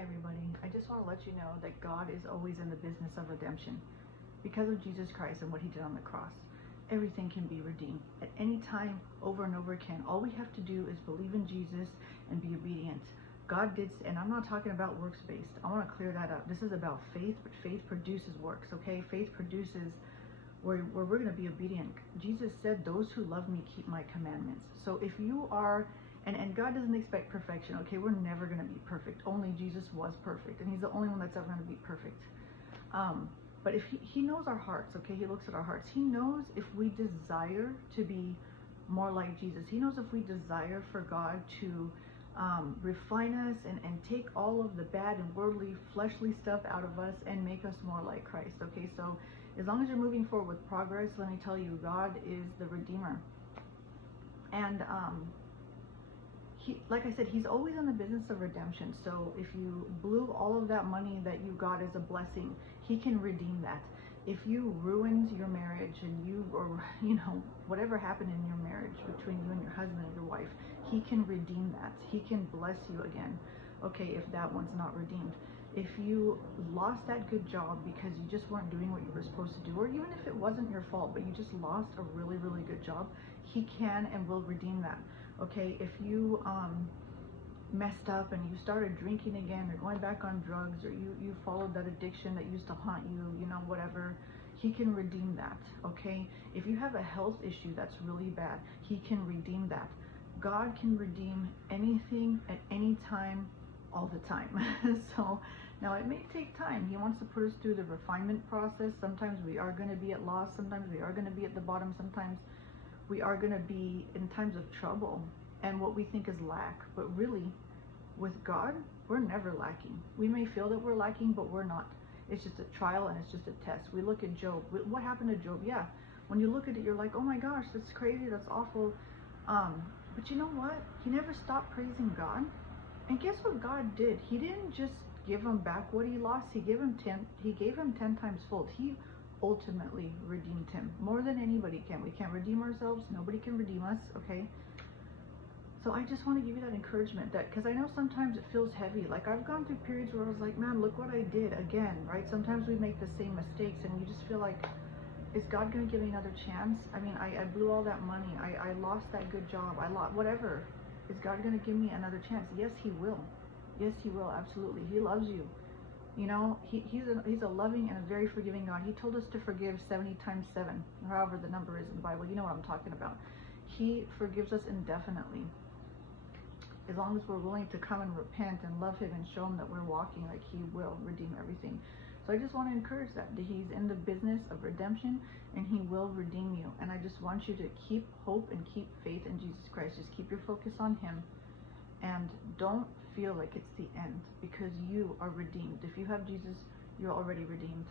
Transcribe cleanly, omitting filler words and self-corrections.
everybody. I just want to let you know that God is always in the business of redemption. Because of Jesus Christ and what he did on the cross, everything can be redeemed at any time, over and over again. All we have to do is believe in Jesus and be obedient. God did, and I'm not talking about works-based. I want to clear that up. This is about faith, but faith produces works, okay? Faith produces where we're going to be obedient. Jesus said, those who love me keep my commandments. So if you are, and God doesn't expect perfection, okay? We're never going to be perfect. Only Jesus was perfect, and he's the only one that's ever going to be perfect. But if he knows our hearts, okay? He looks at our hearts. He knows if we desire to be more like Jesus. He knows if we desire for God to refine us and take all of the bad and worldly, fleshly stuff out of us and make us more like Christ, okay? So as long as you're moving forward with progress, let me tell you, God is the Redeemer. And like I said, he's always in the business of redemption. So if you blew all of that money that you got as a blessing, he can redeem that. If you ruined your marriage and whatever happened in your marriage between you and your husband and your wife, he can redeem that. He can bless you again, okay, if that one's not redeemed. If you lost that good job because you just weren't doing what you were supposed to do, or even if it wasn't your fault, but you just lost a really, really good job, he can and will redeem that, okay? If you messed up and you started drinking again, or going back on drugs, or you followed that addiction that used to haunt you, whatever, he can redeem that, okay? If you have a health issue that's really bad, he can redeem that. God can redeem anything at any time, all the time. So now it may take time. He wants to put us through the refinement process. Sometimes we are going to be at loss. Sometimes we are going to be at the bottom. Sometimes we are going to be in times of trouble and what we think is lack. But really, with God, we're never lacking. We may feel that we're lacking, but we're not. It's just a trial and it's just a test. We look at Job. What happened to Job? Yeah, when you look at it, you're like, oh my gosh, that's crazy. That's awful. But you know what? He never stopped praising God. And guess what God did? He didn't just give him back what he lost. He gave him 10 times fold. He ultimately redeemed him more than anybody can. We can't redeem ourselves. Nobody can redeem us, okay? So I just want to give you that encouragement, that because I know sometimes it feels heavy. Like I've gone through periods where I was like, man, look what I did again, right? Sometimes we make the same mistakes and you just feel like, is God going to give me another chance? I mean, I blew all that money. I lost that good job. I lost whatever. Is God going to give me another chance? Yes, he will. Yes, he will. Absolutely. He loves you. He's a loving and a very forgiving God. He told us to forgive 70 times 7, however the number is in the Bible. You know what I'm talking about. He forgives us indefinitely. As long as we're willing to come and repent and love him and show him that we're walking, like, he will redeem everything. So I just want to encourage that he's in the business of redemption and he will redeem you. And I just want you to keep hope and keep faith in Jesus Christ. Just keep your focus on him and don't feel like it's the end, because you are redeemed. If you have Jesus, you're already redeemed.